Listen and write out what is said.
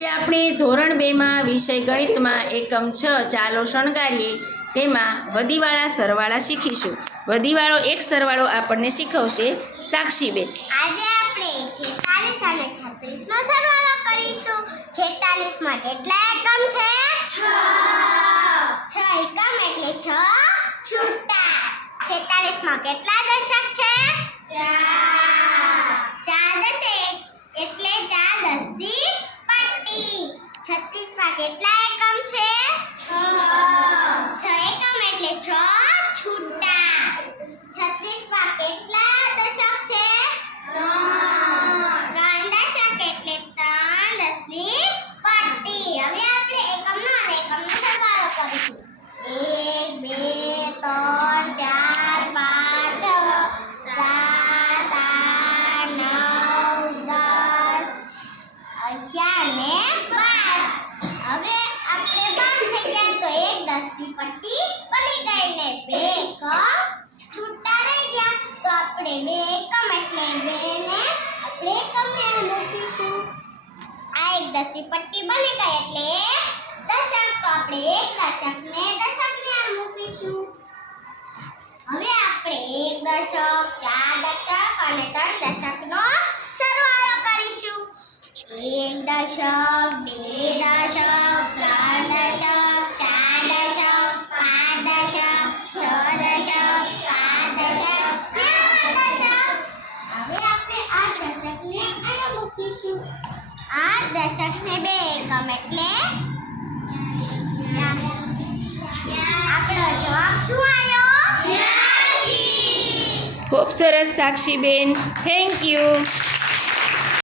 આપણે ધોરણ 2 માં વિષય ગણિતમાં એકમ 6 ચાલો શણગારીએ તેમાં વધીવાળા સરવાળા શીખીશું. વધીવાળો એક સરવાળો આપણને શીખવશે સાક્ષીબેન. આજે આપણે 46 અને 36 નો સરવાળો કરીશું. 46 માં કેટલા એકમ છે? 6 એકમ એટલે 6 છૂટા. 46 માં કેટલા દશક છે? 4 દશક એટલે 4 દસની પટ્ટી. 36 માં કેટલા એકમ છે? 6 એકમ એટલે 6 છૂટા. 36 માં કેટલા દશક છે? 3 દશક એટલે 3 દસની પટ્ટી. હવે આપણે એકમનો અને એકમનો સરવાળો કરીશું. 1 2 3 4 5 6 7 8 9 10 11 ને 12. હવે આપણે 12 થઈ ગયા તો એક 10 ની પટ્ટી બની ગઈ ને બે એકમ છૂટા રહી ગયા. તો આપણે બે એકમ એટલે બે ને આપણે એકમને મૂકીશું. આ એક 10 ની પટ્ટી બની ગઈ એટલે એક દશક. તો આપણે એક દશકને દશકને મૂકીશું. હવે આપણે એક દશક, 4 દશક અને 3 દશકનો સરવાળો કરીશું. 1 દશક, 2 દશક, 3 દશક, 4 દશક, 5 દશક, 6 દશક, 7 દશક, 8 દશક. હવે આપણે 8 દશકને અહીંયા મૂકીશું. 8 દશકને બે એકમ એટલે આપણો જવાબ શું આવ્યો? 82. ખૂબ સરસ સાક્ષીબેન, થેન્ક યુ.